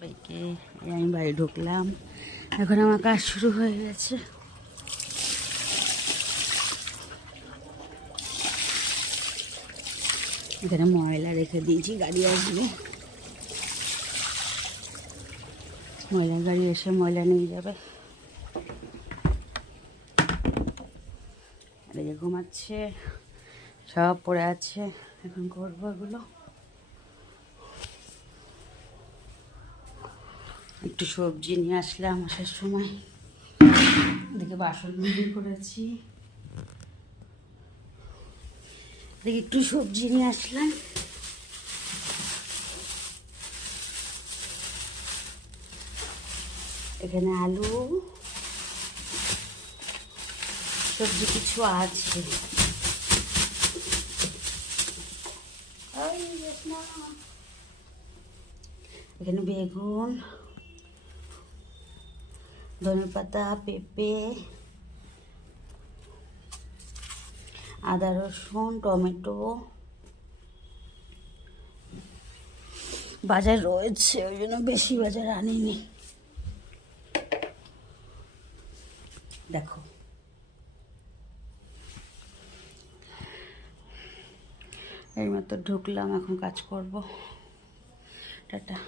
সবাইকে। আমি বাড়ি ঢুকলাম, এখন আমার কাজ শুরু হয়ে গেছে। এখানে ময়লা রেখে দিয়েছি, গাড়ি আসবে, ময়লা গাড়ি এসে ময়লা নিয়ে যাবে। আর এই যে ঘুমাচ্ছে, সব পড়ে আছে, এখন করবো এগুলো। একটু সবজি নিয়ে আসলাম আসার সময়, এদিকে বাসন বের করেছি, এদিকে একটু সবজি নিয়ে আসলাম। এখানে আলু সবজি কিছু আছে। এখানে বেগুন, ধনেপাতা, পেঁপে, আদা রসুন, টমেটো বাজার রয়েছে, ওই জন্য বেশি বাজার আনিনি। দেখো এই মাত্র ঢুকলাম, এখন কাজ করব। টাটা।